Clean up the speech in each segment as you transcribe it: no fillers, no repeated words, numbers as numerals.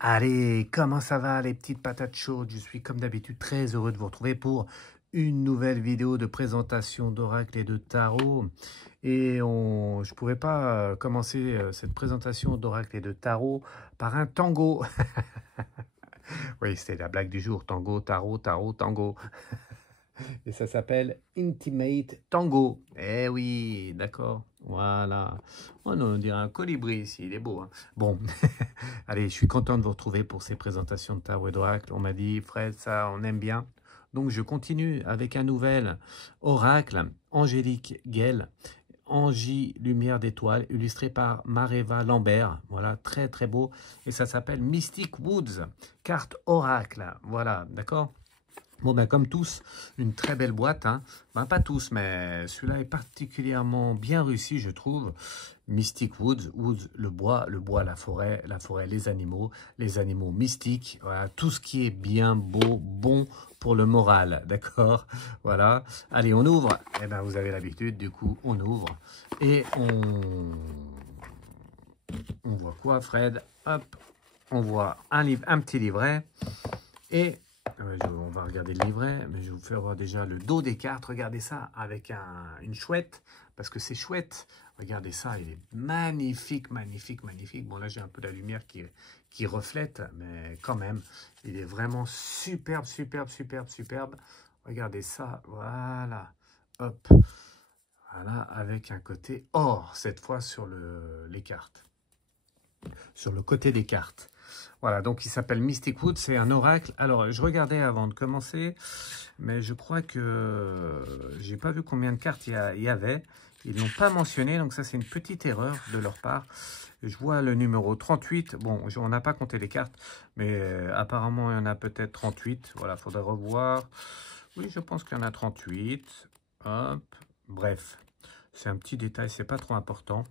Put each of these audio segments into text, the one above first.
Allez, comment ça va les petites patates chaudes? Je suis comme d'habitude très heureux de vous retrouver pour une nouvelle vidéo de présentation d'oracle et de tarot. Et je ne pouvais pas commencer cette présentation d'oracle et de tarot par un tango. Oui, c'était la blague du jour, tango, tarot, tarot, tango. Et ça s'appelle Intimate Tango. Eh oui, d'accord. Voilà. Oh non, on dirait un colibri ici, il est beau. Hein. Bon, allez, je suis content de vous retrouver pour ces présentations de tarot et d'oracle. On m'a dit, Fred, ça, on aime bien. Donc, je continue avec un nouvel oracle, Angélique Gell, Angie Lumière d'étoiles, illustré par Mareva Lambert. Voilà, très très beau. Et ça s'appelle Mystic Woods, carte oracle. Voilà, d'accord? Bon, ben, comme tous, une très belle boîte. Hein. Ben, pas tous, mais celui-là est particulièrement bien réussi, je trouve. Mystic Woods, Woods, le bois, la forêt, les animaux mystiques. Voilà, tout ce qui est bien, beau, bon pour le moral. D'accord? Voilà. Allez, on ouvre. Eh ben, vous avez l'habitude, du coup, on ouvre. Et on voit quoi, Fred? Hop, on voit un petit livret. Et on va regarder le livret, mais je vais vous faire voir déjà le dos des cartes. Regardez ça avec une chouette, parce que c'est chouette. Regardez ça, il est magnifique, magnifique, magnifique. Bon, là, j'ai un peu la lumière qui reflète, mais quand même, il est vraiment superbe, superbe, superbe, superbe. Regardez ça, voilà. Hop, voilà, avec un côté or, cette fois sur les cartes. Sur le côté des cartes. Voilà, donc il s'appelle Mystic Wood, c'est un oracle. Alors, je regardais avant de commencer, mais je crois que j'ai pas vu combien de cartes il y avait. Ils n'ont pas mentionné, donc ça c'est une petite erreur de leur part. Je vois le numéro 38. Bon, on n'a pas compté les cartes, mais apparemment il y en a peut-être 38. Voilà, il faudrait revoir. Oui, je pense qu'il y en a 38. Hop, bref, c'est un petit détail, c'est pas trop important.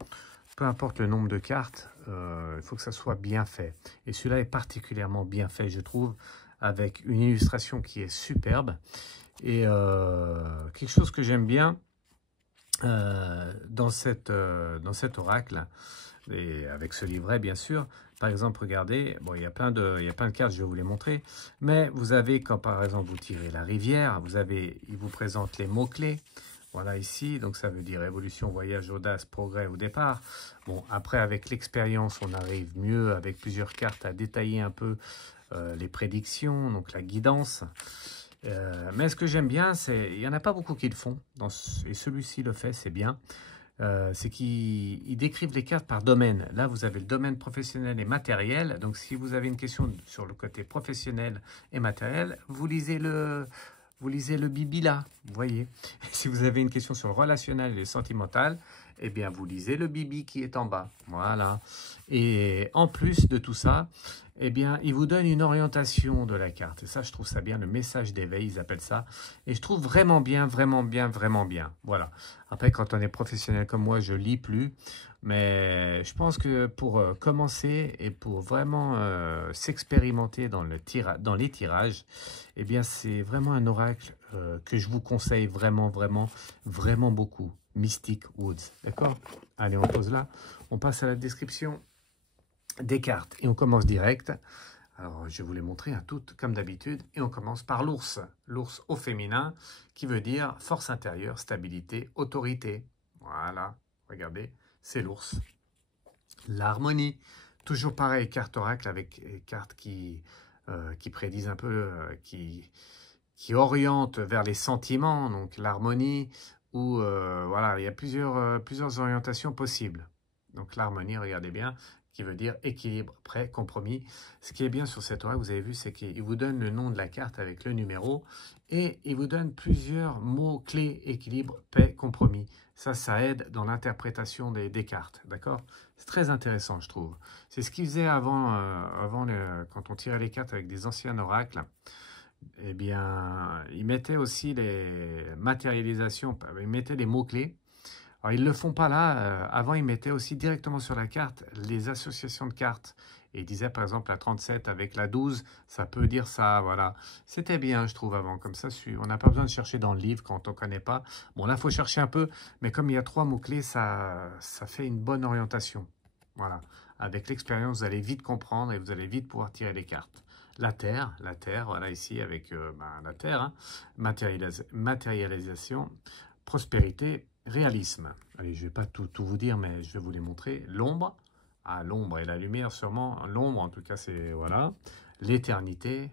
Peu importe le nombre de cartes, il faut que ça soit bien fait. Et celui-là est particulièrement bien fait, je trouve, avec une illustration qui est superbe. Et quelque chose que j'aime bien dans cet oracle, et avec ce livret, bien sûr. Par exemple, regardez, bon, il y a plein de cartes, je vais vous les montrer. Mais vous avez, quand par exemple vous tirez la rivière, il vous présente les mots-clés. Voilà ici, donc ça veut dire évolution, voyage, audace, progrès au départ. Bon, après avec l'expérience, on arrive mieux avec plusieurs cartes à détailler un peu les prédictions, donc la guidance. Mais ce que j'aime bien, c'est il n'y en a pas beaucoup qui le font, et celui-ci le fait, c'est bien. C'est qu'ils décrivent les cartes par domaine. Là, vous avez le domaine professionnel et matériel. Donc, si vous avez une question sur le côté professionnel et matériel, vous lisez le bibi là, vous voyez. Si vous avez une question sur le relationnel et le sentimental, eh bien, vous lisez le bibi qui est en bas. Voilà. Et en plus de tout ça, eh bien, il vous donne une orientation de la carte. Et ça, je trouve ça bien, le message d'éveil, ils appellent ça. Et je trouve vraiment bien, vraiment bien, vraiment bien. Voilà. Après, quand on est professionnel comme moi, je lis plus. Mais je pense que pour commencer et pour vraiment s'expérimenter dans les tirages, eh bien, c'est vraiment un oracle que je vous conseille vraiment, vraiment, vraiment beaucoup. Mystic Woods. D'accord? Allez, on pose là. On passe à la description des cartes et on commence direct. Alors, je vais vous les montrer à toutes comme d'habitude. Et on commence par l'ours. L'ours au féminin qui veut dire force intérieure, stabilité, autorité. Voilà, regardez, c'est l'ours. L'harmonie. Toujours pareil, carte oracle avec des cartes qui prédisent un peu, qui orientent vers les sentiments. Donc l'harmonie, où voilà, il y a plusieurs orientations possibles. Donc l'harmonie, regardez bien, qui veut dire équilibre, prêt, compromis. Ce qui est bien sur cette oracle, vous avez vu, c'est qu'il vous donne le nom de la carte avec le numéro et il vous donne plusieurs mots clés, équilibre, paix, compromis. Ça aide dans l'interprétation des cartes, d'accord? C'est très intéressant, je trouve. C'est ce qu'ils faisaient quand on tirait les cartes avec des anciens oracles. Eh bien, ils mettaient aussi les matérialisations, ils mettaient les mots-clés. Alors, ils ne le font pas là. Avant, ils mettaient aussi directement sur la carte les associations de cartes. Et ils disaient, par exemple, la 37 avec la 12, ça peut dire ça, voilà. C'était bien, je trouve, avant. Comme ça, on n'a pas besoin de chercher dans le livre quand on ne connaît pas. Bon, là, il faut chercher un peu. Mais comme il y a 3 mots-clés, ça fait une bonne orientation. Voilà. Avec l'expérience, vous allez vite comprendre et vous allez vite pouvoir tirer les cartes. La terre, voilà ici avec la terre, hein. Matérialisation, prospérité, réalisme. Allez, je ne vais pas tout vous dire, mais je vais vous les montrer. L'ombre, l'ombre et la lumière sûrement. L'ombre, en tout cas, c'est, voilà. L'éternité.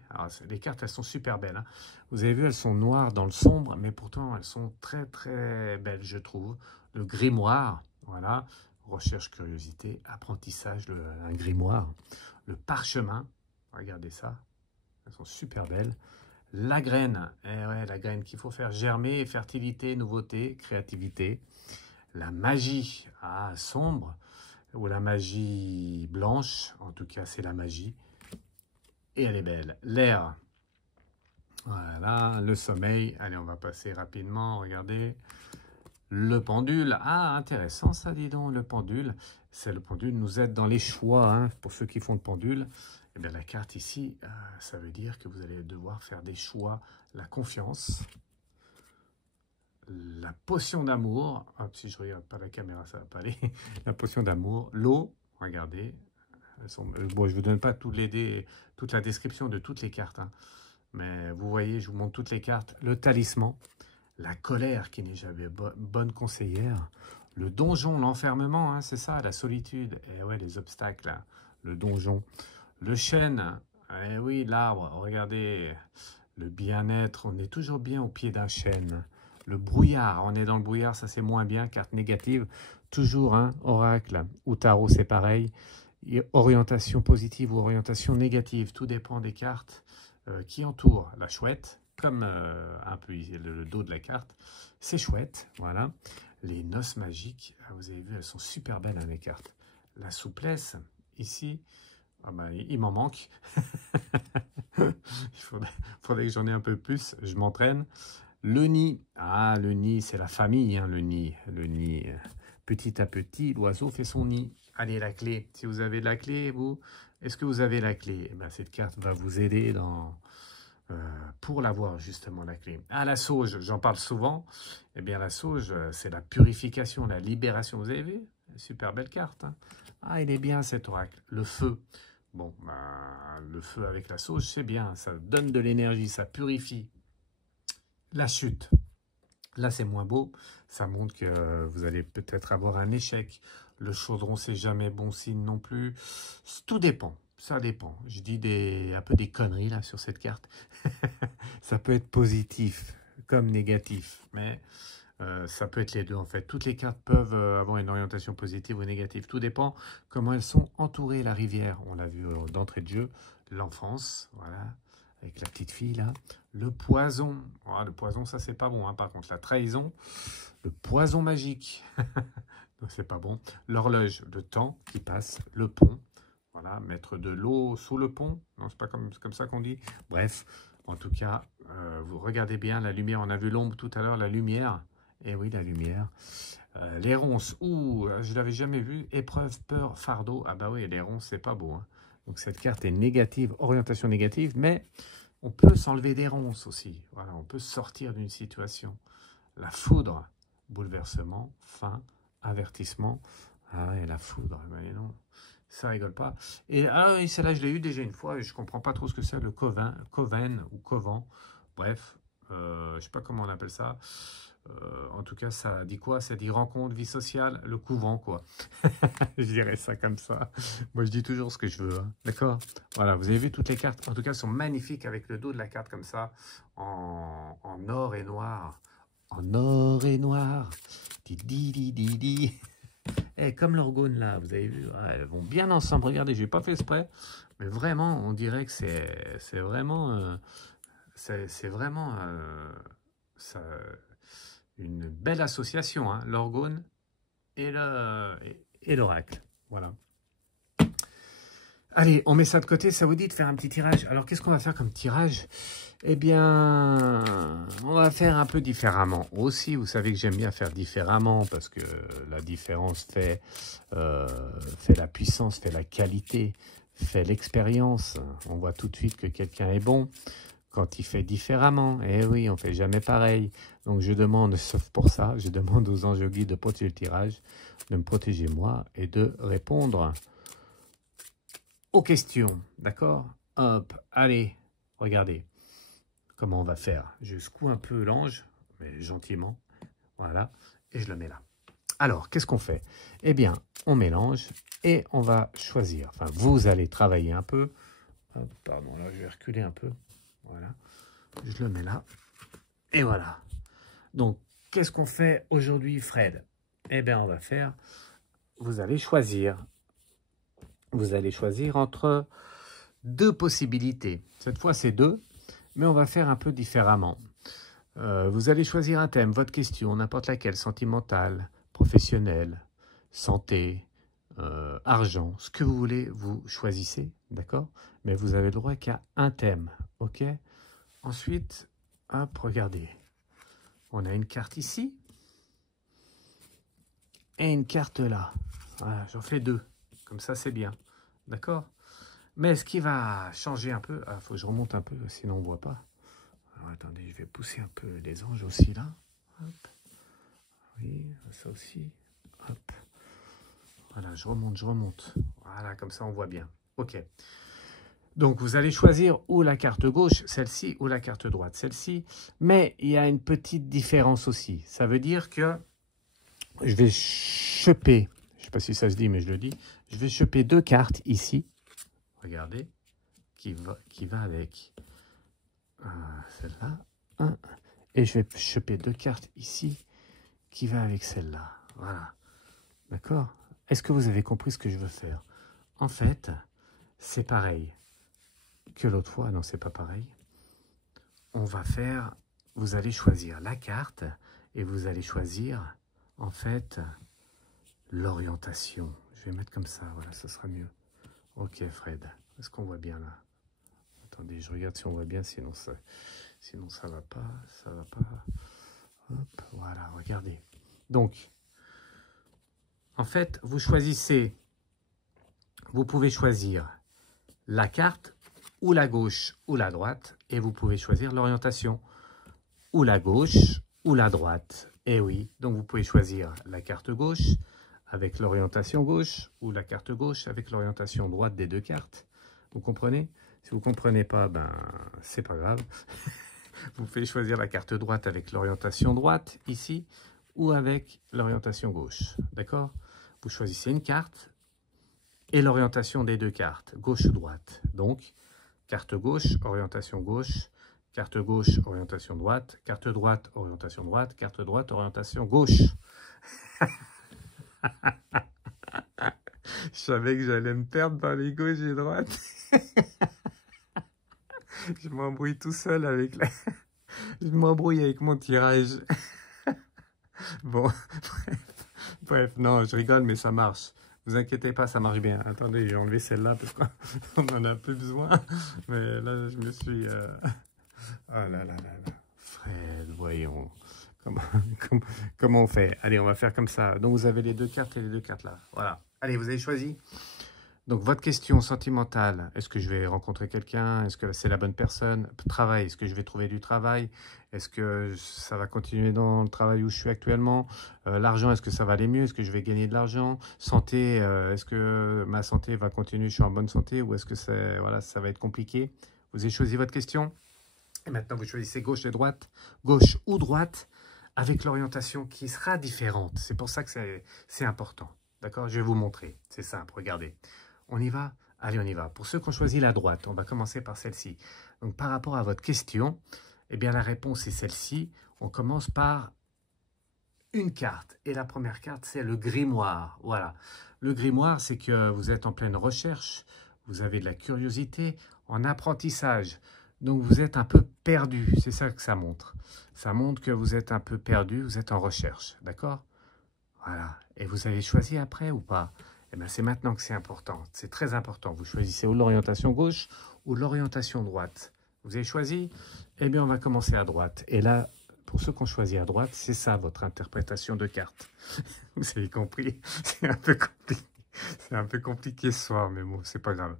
Les cartes, elles sont super belles, hein. Vous avez vu, elles sont noires dans le sombre, mais pourtant, elles sont très, très belles, je trouve. Le grimoire, voilà. Recherche, curiosité, apprentissage, un grimoire. Le parchemin, regardez ça. Elles sont super belles. La graine, ouais, la graine qu'il faut faire germer, fertilité, nouveauté, créativité. La magie, sombre, ou la magie blanche, en tout cas c'est la magie. Et elle est belle. L'air, voilà, le sommeil. Allez, on va passer rapidement, regardez. Le pendule, intéressant ça, dis donc, le pendule. C'est le pendule nous aide dans les choix, hein, pour ceux qui font le pendule. Eh bien, la carte ici, ça veut dire que vous allez devoir faire des choix. La confiance, la potion d'amour. Si je ne regarde pas la caméra, ça ne va pas aller. La potion d'amour. L'eau, regardez. Bon, je ne vous donne pas toute la description de toutes les cartes, hein, mais vous voyez, je vous montre toutes les cartes. Le talisman, la colère qui n'est jamais bonne conseillère. Le donjon, l'enfermement, hein, c'est ça, la solitude. Et ouais, les obstacles, là. Le donjon. Le chêne, eh oui, l'arbre, regardez, le bien-être, on est toujours bien au pied d'un chêne. Le brouillard, on est dans le brouillard, ça c'est moins bien, carte négative. Toujours, hein, oracle ou tarot, c'est pareil. Et orientation positive ou orientation négative, tout dépend des cartes qui entourent la chouette, comme un peu le dos de la carte. C'est chouette, voilà. Les noces magiques, vous avez vu, elles sont super belles, hein, les cartes. La souplesse, ici... il m'en manque. Il faudrait que j'en ai un peu plus. Je m'entraîne. Le nid. Le nid, c'est la famille, hein, le nid. Le nid. Petit à petit, l'oiseau fait son nid. Allez, la clé. Si vous avez la clé, vous, est-ce que vous avez la clé? Eh bien, cette carte va vous aider pour l'avoir, justement, la clé. La sauge, j'en parle souvent. Eh bien, la sauge, c'est la purification, la libération. Vous avez vu? Super belle carte, hein. Il est bien, cet oracle. Le feu. Bon, le feu avec la sauge, c'est bien. Ça donne de l'énergie, ça purifie. La chute. Là, c'est moins beau. Ça montre que vous allez peut-être avoir un échec. Le chaudron, c'est jamais bon signe non plus. Tout dépend. Ça dépend. Je dis un peu des conneries là sur cette carte. Ça peut être positif comme négatif. Mais ça peut être les deux en fait. Toutes les cartes peuvent avoir une orientation positive ou négative. Tout dépend comment elles sont entourées. La rivière, on l'a vu d'entrée de jeu. L'enfance, voilà. Avec la petite fille là. Le poison. Oh, le poison, ça c'est pas bon. Hein. Par contre, la trahison. Le poison magique. Donc c'est pas bon. L'horloge, le temps qui passe. Le pont. Voilà. Mettre de l'eau sous le pont. Non, c'est pas comme ça qu'on dit. Bref. En tout cas, vous regardez bien la lumière. On a vu l'ombre tout à l'heure. La lumière. Et oui, la lumière. Les ronces. Ouh, je l'avais jamais vu. Épreuve, peur, fardeau. Ah bah oui, les ronces, c'est pas beau. Hein. Donc cette carte est négative, orientation négative, mais on peut s'enlever des ronces aussi. Voilà, on peut sortir d'une situation. La foudre, bouleversement, fin, avertissement. Ah ouais, la foudre, mais non, ça rigole pas. Et ah oui, celle-là, je l'ai eu déjà une fois et je comprends pas trop ce que c'est, le coven ou coven. Bref, je sais pas comment on appelle ça. En tout cas, ça dit quoi? Ça dit rencontre, vie sociale, le couvent, quoi. Je dirais ça comme ça. Moi, je dis toujours ce que je veux. Hein. D'accord? Voilà, vous avez vu toutes les cartes. En tout cas, sont magnifiques avec le dos de la carte comme ça, en or et noir. En or et noir. Di, di, di, di, di. Et comme l'orgone, là, vous avez vu, elles vont bien ensemble. Regardez, je n'ai pas fait exprès, mais vraiment, on dirait que c'est vraiment... c'est vraiment... ça, une belle association, hein, l'orgone et l'oracle. Voilà. Allez, on met ça de côté, ça vous dit de faire un petit tirage. Alors, qu'est-ce qu'on va faire comme tirage? Eh bien, on va faire un peu différemment. Aussi, vous savez que j'aime bien faire différemment parce que la différence fait la puissance, fait la qualité, fait l'expérience. On voit tout de suite que quelqu'un est bon quand il fait différemment. Eh oui, on fait jamais pareil. Donc, je demande, sauf pour ça, je demande aux anges guides de protéger le tirage, de me protéger moi et de répondre aux questions. D'accord? Hop, allez, regardez comment on va faire. Je secoue un peu l'ange, mais gentiment. Voilà, et je le mets là. Alors, qu'est-ce qu'on fait? Eh bien, on mélange et on va choisir. Enfin, vous allez travailler un peu. Hop, pardon, là, je vais reculer un peu. Voilà, je le mets là. Et voilà. Donc, qu'est-ce qu'on fait aujourd'hui, Fred? Eh bien, on va faire... Vous allez choisir. Vous allez choisir entre deux possibilités. Cette fois, c'est deux, mais on va faire un peu différemment. Vous allez choisir un thème, votre question, n'importe laquelle, sentimentale, professionnelle, santé, argent, ce que vous voulez, vous choisissez, d'accord? Mais vous avez le droit qu'à un thème, ok? Ensuite, hop, regardez. On a une carte ici et une carte là. Voilà, j'en fais deux. Comme ça, c'est bien. D'accord? Mais ce qui va changer un peu... Ah, faut que je remonte un peu, sinon on ne voit pas. Alors, attendez, je vais pousser un peu les anges aussi, là. Hop. Oui, ça aussi. Hop. Voilà, je remonte, je remonte. Voilà, comme ça, on voit bien. OK. Donc, vous allez choisir ou la carte gauche, celle-ci, ou la carte droite, celle-ci. Mais il y a une petite différence aussi. Ça veut dire que je vais choper, je ne sais pas si ça se dit, mais je le dis, je vais choper deux cartes ici. Regardez, qui va avec celle-là. Et je vais choper deux cartes ici qui va avec celle-là. Voilà. D'accord? Est-ce que vous avez compris ce que je veux faire? En fait, c'est pareil que l'autre fois. Non, c'est pas pareil. On va faire... Vous allez choisir la carte et vous allez choisir, en fait, l'orientation. Je vais mettre comme ça. Voilà, ça sera mieux. Ok, Fred. Est-ce qu'on voit bien là? Attendez, je regarde si on voit bien, sinon ça va pas, ça va pas. Hop, voilà, regardez. Donc, en fait, vous choisissez, vous pouvez choisir la carte ou la gauche ou la droite, et vous pouvez choisir l'orientation ou la gauche ou la droite. Et oui, donc vous pouvez choisir la carte gauche avec l'orientation gauche ou la carte gauche avec l'orientation droite des deux cartes. Vous comprenez? Si vous ne comprenez pas, ben c'est pas grave. vous faites choisir la carte droite avec l'orientation droite, ici, ou avec l'orientation gauche. D'accord? Vous choisissez une carte et l'orientation des deux cartes, gauche ou droite. Donc, carte gauche, carte gauche, orientation droite, carte droite, orientation droite, carte droite, orientation gauche. Je savais que j'allais me perdre dans les gauches et droites. Je m'embrouille tout seul avec la... Je m'embrouille avec mon tirage. Bon, bref, non, je rigole, mais ça marche. Vous inquiétez pas, ça marche bien. Attendez, j'ai enlevé celle-là parce qu'on n'en a plus besoin. Mais là, je me suis... Oh là là là là. Fred, voyons. Comment on fait? Allez, on va faire comme ça. Donc, vous avez les deux cartes et les deux cartes là. Voilà. Allez, vous avez choisi. Donc, votre question sentimentale, est-ce que je vais rencontrer quelqu'un? Est-ce que c'est la bonne personne? Travail, est-ce que je vais trouver du travail? Est-ce que ça va continuer dans le travail où je suis actuellement? L'argent, est-ce que ça va aller mieux? Est-ce que je vais gagner de l'argent? Santé, est-ce que ma santé va continuer? Je suis en bonne santé? Ou est-ce que voilà, ça va être compliqué? Vous avez choisi votre question. Et maintenant, vous choisissez gauche et droite, gauche ou droite, avec l'orientation qui sera différente. C'est pour ça que c'est important. D'accord? Je vais vous montrer. C'est simple, regardez. On y va? Allez, on y va. Pour ceux qui ont choisi la droite, on va commencer par celle-ci. Donc, par rapport à votre question, eh bien, la réponse est celle-ci. On commence par une carte. Et la première carte, c'est le grimoire. Voilà. Le grimoire, c'est que vous êtes en pleine recherche, vous avez de la curiosité, en apprentissage. Donc, vous êtes un peu perdu. C'est ça que ça montre. Ça montre que vous êtes un peu perdu, vous êtes en recherche. D'accord? Voilà. Et vous avez choisi après ou pas? Eh bien, c'est maintenant que c'est important. C'est très important. Vous choisissez ou l'orientation gauche ou l'orientation droite. Vous avez choisi? Eh bien, on va commencer à droite. Et là, pour ceux qui ont choisi à droite, c'est ça votre interprétation de carte. Vous avez compris? C'est un peu compliqué. C'est un peu compliqué ce soir, mais bon, c'est pas grave.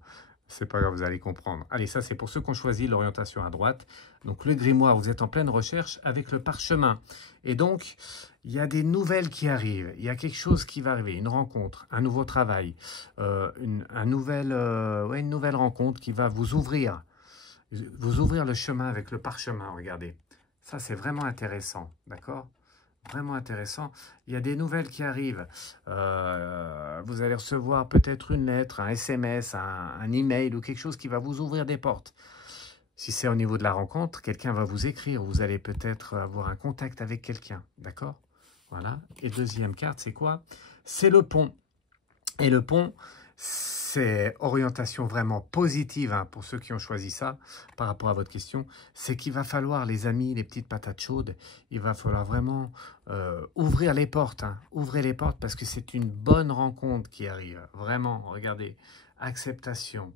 C'est pas grave, vous allez comprendre. Allez, ça, c'est pour ceux qui ont choisi l'orientation à droite. Donc, le grimoire, vous êtes en pleine recherche avec le parchemin. Et donc, il y a des nouvelles qui arrivent. Il y a quelque chose qui va arriver, une rencontre, un nouveau travail, une nouvelle rencontre qui va vous ouvrir le chemin avec le parchemin, regardez. Ça, c'est vraiment intéressant, d'accord? Vraiment intéressant. Il y a des nouvelles qui arrivent. Vous allez recevoir peut-être une lettre, un SMS, un email ou quelque chose qui va vous ouvrir des portes. Si c'est au niveau de la rencontre, quelqu'un va vous écrire. Vous allez peut-être avoir un contact avec quelqu'un. D'accord? Voilà. Et deuxième carte, c'est quoi? C'est le pont. Et le pont, c'est orientation vraiment positive hein, pour ceux qui ont choisi ça par rapport à votre question. C'est qu'il va falloir, les amis, les petites patates chaudes, il va falloir vraiment ouvrir les portes. Hein, ouvrez les portes parce que c'est une bonne rencontre qui arrive. Vraiment, regardez, acceptation,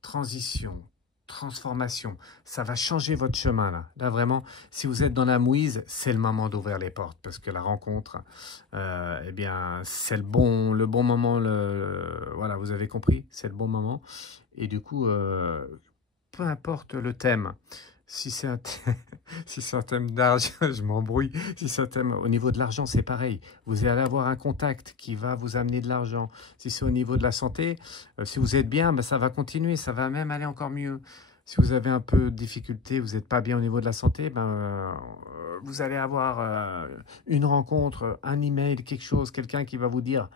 transition, transformation, ça va changer votre chemin là. Là vraiment, si vous êtes dans la mouise, c'est le moment d'ouvrir les portes parce que la rencontre, eh bien, c'est le bon moment. Voilà, vous avez compris, c'est le bon moment. Et du coup, peu importe le thème. Si c'est un, si c'est un thème d'argent, je m'embrouille. Si c'est un thème au niveau de l'argent, c'est pareil. Vous allez avoir un contact qui va vous amener de l'argent. Si c'est au niveau de la santé, si vous êtes bien, ben ça va continuer, ça va même aller encore mieux. Si vous avez un peu de difficulté, vous n'êtes pas bien au niveau de la santé, ben, vous allez avoir une rencontre, un email, quelque chose, quelqu'un qui va vous dire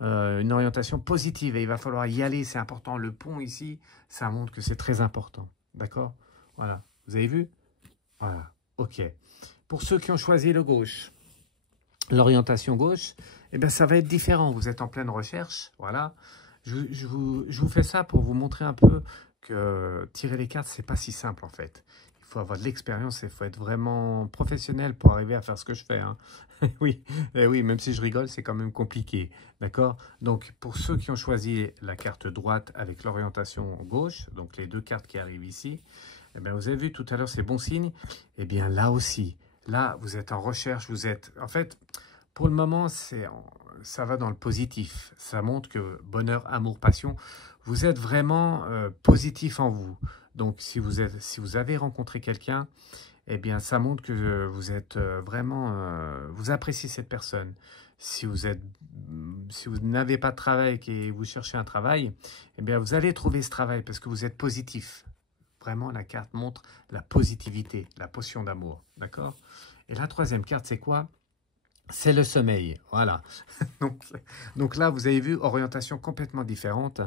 une orientation positive. Et il va falloir y aller, c'est important. Le pont ici, ça montre que c'est très important. D'accord? Voilà. Vous avez vu? Voilà, ok. Pour ceux qui ont choisi le gauche, l'orientation gauche, eh bien, ça va être différent. Vous êtes en pleine recherche, voilà. Je vous fais ça pour vous montrer un peu que tirer les cartes, c'est pas si simple en fait. Il faut avoir de l'expérience et il faut être vraiment professionnel pour arriver à faire ce que je fais. Hein. Oui, oui, même si je rigole, c'est quand même compliqué. D'accord? Donc, pour ceux qui ont choisi la carte droite avec l'orientation gauche, donc les deux cartes qui arrivent ici, eh bien, vous avez vu tout à l'heure, c'est bon signe. Eh bien, là aussi, là, vous êtes en recherche, vous êtes... En fait, pour le moment, ça va dans le positif. Ça montre que bonheur, amour, passion, vous êtes vraiment positif en vous. Donc, si vous avez rencontré quelqu'un, eh bien, ça montre que vous êtes vraiment... vous appréciez cette personne. Si vous n'avez pas de travail et que vous cherchez un travail, eh bien, vous allez trouver ce travail parce que vous êtes positif. Vraiment, la carte montre la positivité, la potion d'amour. D'accord? Et la troisième carte, c'est quoi? C'est le sommeil. Voilà. donc là, vous avez vu, orientation complètement différente.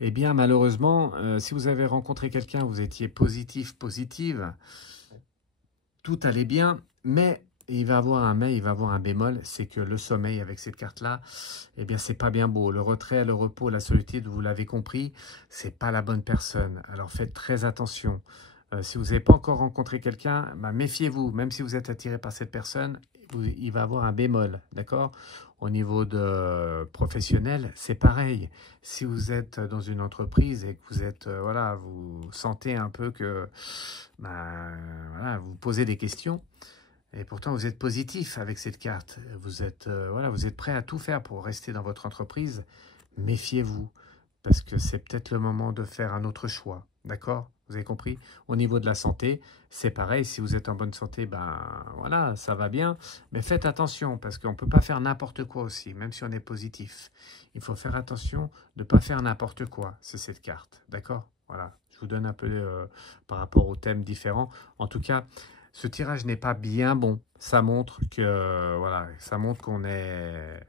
Eh bien, malheureusement, si vous avez rencontré quelqu'un, vous étiez positif, positive, tout allait bien, mais il va avoir un mais, il va avoir un bémol, c'est que le sommeil avec cette carte-là, eh bien, c'est pas bien beau. Le retrait, le repos, la solitude, vous l'avez compris, c'est pas la bonne personne. Alors faites très attention. Si vous n'avez pas encore rencontré quelqu'un, bah, méfiez-vous. Même si vous êtes attiré par cette personne, il va avoir un bémol, d'accord? Au niveau de professionnel, c'est pareil. Si vous êtes dans une entreprise et que vous êtes, voilà, vous sentez un peu que, bah, voilà, vous posez des questions, et pourtant vous êtes positif avec cette carte. Vous êtes, voilà, vous êtes prêt à tout faire pour rester dans votre entreprise. Méfiez-vous, parce que c'est peut-être le moment de faire un autre choix, d'accord? Vous avez compris? Au niveau de la santé, c'est pareil. Si vous êtes en bonne santé, ben voilà, ça va bien. Mais faites attention, parce qu'on ne peut pas faire n'importe quoi aussi, même si on est positif. Il faut faire attention de ne pas faire n'importe quoi. C'est cette carte, d'accord? Voilà, je vous donne un peu par rapport aux thèmes différents. En tout cas, ce tirage n'est pas bien bon. Ça montre que, voilà, ça montre qu'on est...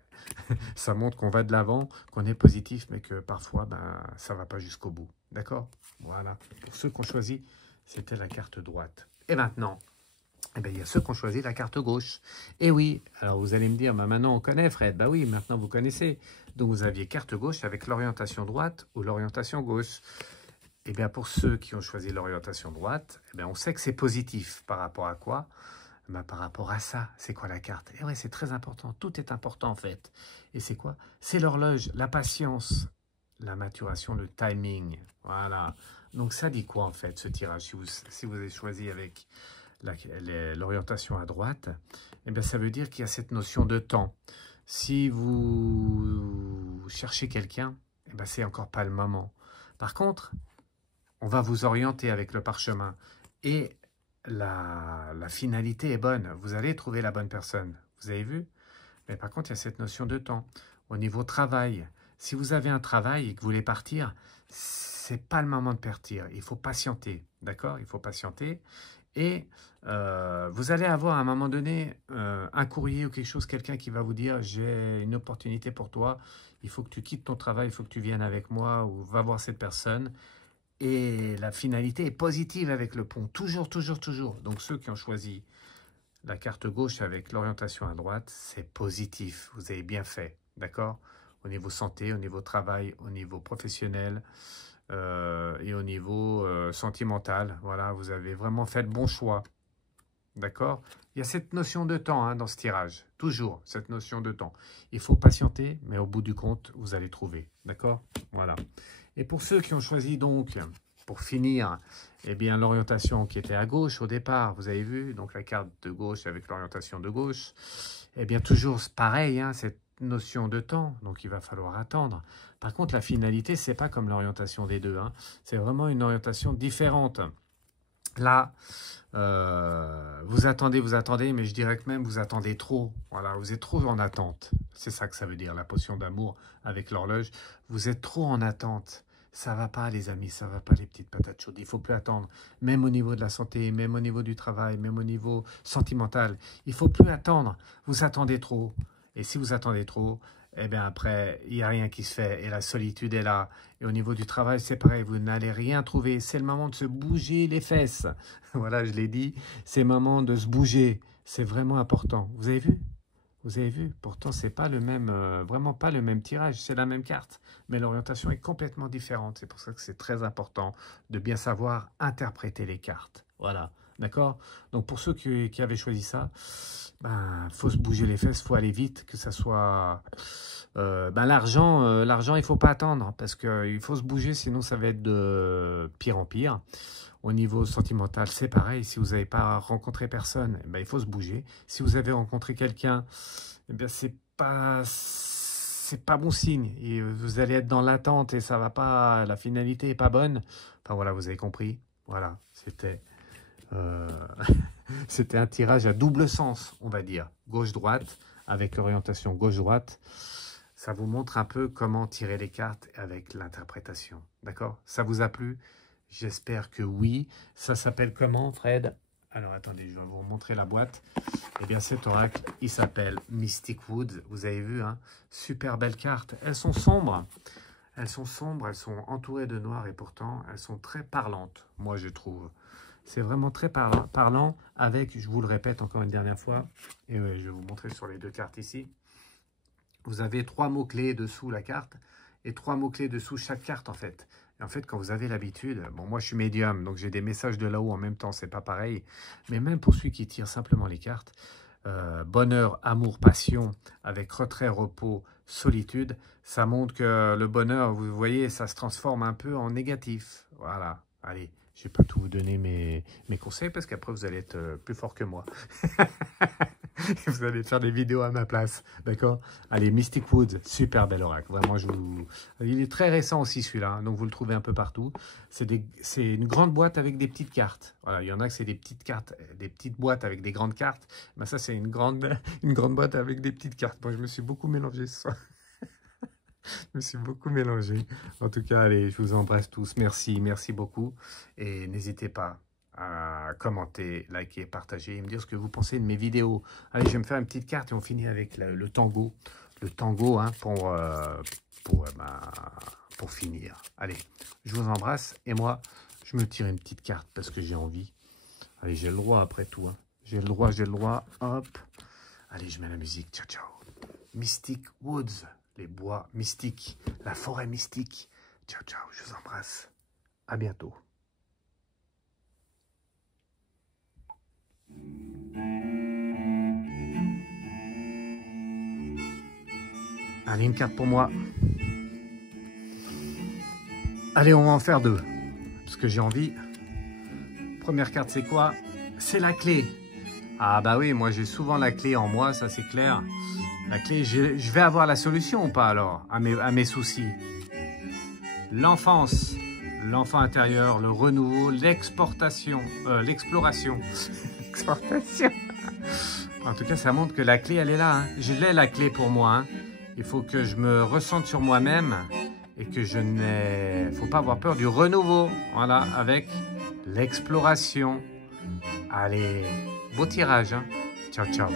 ça montre qu'on va de l'avant, qu'on est positif, mais que parfois, ben, ça ne va pas jusqu'au bout. D'accord? Voilà. Pour ceux qui ont choisi, c'était la carte droite. Et maintenant, eh bien, il y a ceux qui ont choisi la carte gauche. Et oui, alors vous allez me dire, bah, maintenant on connaît Fred. Bah oui, maintenant vous connaissez. Donc vous aviez carte gauche avec l'orientation droite ou l'orientation gauche. Et bien pour ceux qui ont choisi l'orientation droite, eh bien, on sait que c'est positif. Par rapport à quoi? Ben, par rapport à ça, c'est quoi la carte? Et ouais, c'est très important. Tout est important en fait. Et c'est quoi? C'est l'horloge, la patience, la maturation, le timing. Voilà. Donc ça dit quoi en fait ce tirage? Si vous avez choisi avec l'orientation à droite, eh bien ça veut dire qu'il y a cette notion de temps. Si vous cherchez quelqu'un, eh bien c'est encore pas le moment. Par contre, on va vous orienter avec le parchemin. Et la finalité est bonne. Vous allez trouver la bonne personne. Vous avez vu? Mais par contre, il y a cette notion de temps. Au niveau travail, si vous avez un travail et que vous voulez partir, c'est pas le moment de partir. Il faut patienter. D'accord? Il faut patienter. Et vous allez avoir à un moment donné un courrier ou quelque chose, quelqu'un qui va vous dire « J'ai une opportunité pour toi. Il faut que tu quittes ton travail. Il faut que tu viennes avec moi ou va voir cette personne. » Et la finalité est positive avec le pont. Toujours, toujours, toujours. Donc ceux qui ont choisi la carte gauche avec l'orientation à droite, c'est positif. Vous avez bien fait. D'accord? Au niveau santé, au niveau travail, au niveau professionnel et au niveau sentimental. Voilà, vous avez vraiment fait le bon choix. D'accord? Il y a cette notion de temps dans ce tirage. Toujours cette notion de temps. Il faut patienter, mais au bout du compte, vous allez trouver. D'accord? Voilà. Et pour ceux qui ont choisi donc, pour finir, eh bien l'orientation qui était à gauche au départ, vous avez vu, donc la carte de gauche avec l'orientation de gauche, eh bien toujours pareil, cette notion de temps, donc il va falloir attendre. Par contre, la finalité, c'est pas comme l'orientation des deux, c'est vraiment une orientation différente. Là, vous attendez, mais je dirais que même vous attendez trop. Voilà, vous êtes trop en attente. C'est ça que ça veut dire, la potion d'amour avec l'horloge. Vous êtes trop en attente. Ça va pas, les amis, ça va pas, les petites patates chaudes. Il faut plus attendre. Même au niveau de la santé, même au niveau du travail, même au niveau sentimental. Il faut plus attendre. Vous attendez trop. Et si vous attendez trop, eh bien après, il n'y a rien qui se fait. Et la solitude est là. Et au niveau du travail, c'est pareil. Vous n'allez rien trouver. C'est le moment de se bouger les fesses. Voilà, je l'ai dit. C'est le moment de se bouger. C'est vraiment important. Vous avez vu? Vous avez vu? Pourtant, c'est pas le même, vraiment pas le même tirage. C'est la même carte. Mais l'orientation est complètement différente. C'est pour ça que c'est très important de bien savoir interpréter les cartes. Voilà. D'accord? Donc, pour ceux qui avaient choisi ça, ben, faut se bouger les fesses, faut aller vite, que ça soit... ben, l'argent, il faut pas attendre, parce qu'il faut se bouger, sinon ça va être de pire en pire. Au niveau sentimental, c'est pareil. Si vous n'avez pas rencontré personne, ben, il faut se bouger. Si vous avez rencontré quelqu'un, eh bien, c'est pas bon signe. Et vous allez être dans l'attente et ça va pas, la finalité est pas bonne. Enfin, voilà, vous avez compris. Voilà, c'était... c'était un tirage à double sens, on va dire, gauche-droite, avec l'orientation gauche-droite. Ça vous montre un peu comment tirer les cartes avec l'interprétation, d'accord? Ça vous a plu? J'espère que oui. Ça s'appelle comment, Fred? Alors, attendez, je vais vous montrer la boîte. Eh bien, cet oracle, il s'appelle Mystic Woods. Vous avez vu, hein? Super belles cartes. Elles sont sombres. Elles sont sombres, elles sont entourées de noir et pourtant, elles sont très parlantes, moi, je trouve. C'est vraiment très parlant avec, je vous le répète encore une dernière fois, et je vais vous montrer sur les deux cartes ici. Vous avez 3 mots-clés dessous la carte et 3 mots-clés dessous chaque carte, en fait. Et en fait, quand vous avez l'habitude, bon, moi, je suis médium, donc j'ai des messages de là-haut en même temps, c'est pas pareil. Mais même pour celui qui tire simplement les cartes, bonheur, amour, passion, avec retrait, repos, solitude, ça montre que le bonheur, vous voyez, ça se transforme un peu en négatif. Voilà, allez, je ne vais pas tout vous donner mes conseils parce qu'après vous allez être plus fort que moi. Vous allez faire des vidéos à ma place, d'accord? Allez, Mystic Woods, super bel oracle. Vraiment, il est très récent aussi celui-là, hein, donc vous le trouvez un peu partout. C'est une grande boîte avec des petites cartes. Voilà, il y en a que c'est des petites cartes, des petites boîtes avec des grandes cartes. Ben ça, c'est une grande boîte avec des petites cartes. Moi, je me suis beaucoup mélangé ce soir. Je me suis beaucoup mélangé. En tout cas, allez, je vous embrasse tous. Merci, merci beaucoup. Et n'hésitez pas à commenter, liker, partager et me dire ce que vous pensez de mes vidéos. Allez, je vais me faire une petite carte et on finit avec le tango. Le tango, hein, pour finir. Allez, je vous embrasse et moi, je me tire une petite carte parce que j'ai envie. Allez, j'ai le droit après tout. Hein. J'ai le droit. Hop. Allez, je mets la musique. Ciao, ciao. Mystic Woods, les bois mystiques, la forêt mystique. Ciao, ciao, je vous embrasse. À bientôt. Allez, une carte pour moi. Allez, on va en faire 2. Parce que j'ai envie. Première carte, c'est quoi? C'est la clé. Ah bah oui, moi j'ai souvent la clé en moi, ça c'est clair. La clé, je vais avoir la solution ou pas alors à mes soucis? L'enfance, l'enfant intérieur, le renouveau, l'exploration. Exportation. En tout cas, ça montre que la clé, elle est là. Hein. Je l'ai la clé pour moi. Hein. Il faut que je me ressente sur moi-même et que je n'ai... faut pas avoir peur du renouveau. Voilà, avec l'exploration. Allez, beau tirage. Hein. Ciao, ciao.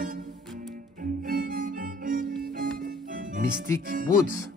Mystic Woods.